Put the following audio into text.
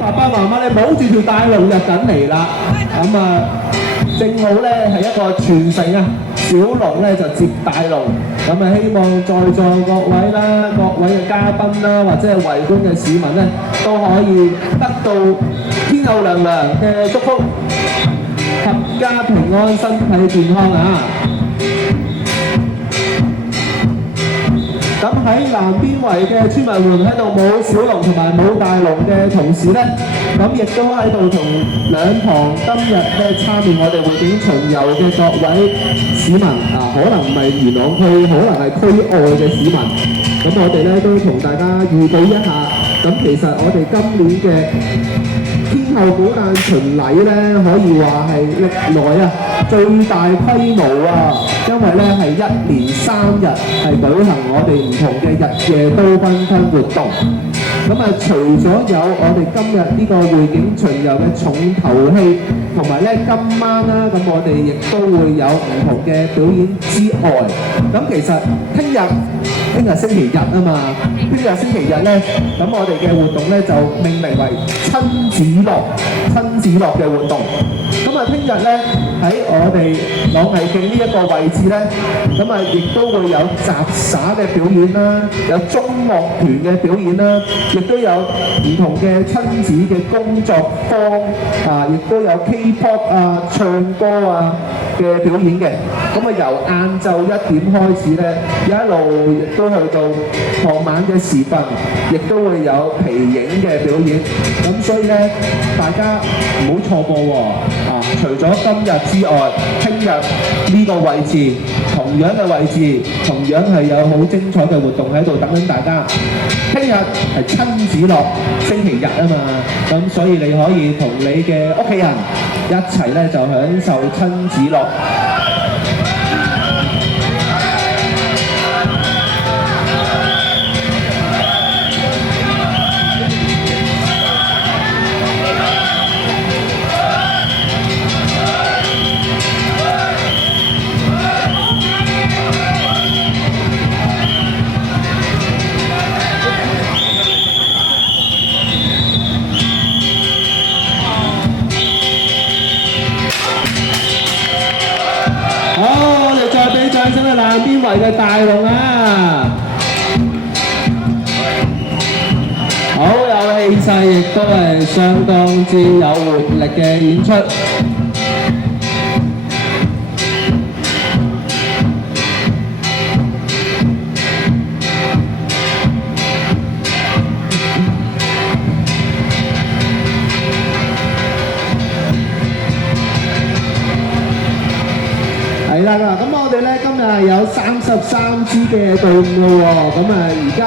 爸爸媽媽你摸住條大龍就緊嚟啦，咁啊正好咧係一個傳承啊，小龍咧就接大龍，咁啊希望在座各位啦、各位嘅嘉賓啦，或者係圍觀嘅市民咧，都可以得到天后娘娘嘅祝福，合家平安、身體健康啊！咁喺南邊圍嘅村民們喺度舞小龍同埋舞大龍嘅同時咧，咁亦都喺度同兩旁今日咧參與我哋匯景巡遊嘅各位市民啊，可能唔係元朗區，可能係區外嘅市民，咁我哋咧都同大家預告一下，咁其實我哋今年嘅天后寶誕巡禮咧，可以話係歷來啊最大規模啊，因為咧係一連3日係舉行我哋唔同嘅日夜都繽紛活動。咁啊，除咗有我哋今日呢個匯景巡遊嘅重頭戲，同埋咧今晚啦，咁我哋亦都會有唔同嘅表演之外，咁其實聽日星期日啊嘛，聽日星期日咧，咁我哋嘅活動咧就命名為親子樂嘅活動。咁啊，聽日咧喺我哋朗藝徑呢一個位置咧，咁啊亦都會有雜耍嘅表演啦，有中樂團嘅表演啦，亦都有唔同嘅親子嘅工作坊啊，亦都有 K-pop 啊、唱歌啊嘅表演嘅。咁啊由晏晝1點開始咧，一路亦都去到傍晚嘅時分，亦都會有皮影嘅表演。咁所以咧，大家唔好錯過喎。除咗今日之外，聽日呢個位置，同樣嘅位置，同樣係有好精彩嘅活動喺度等緊大家。聽日係親子樂，星期日啊嘛，咁所以你可以同你嘅屋企人一齊咧就享受親子樂。南邊圍嘅大龍啊，好有氣勢，亦都係相當之有活力嘅演出。係啦，咁我哋咧今日係有33支嘅隊伍咯喎，咁啊而家。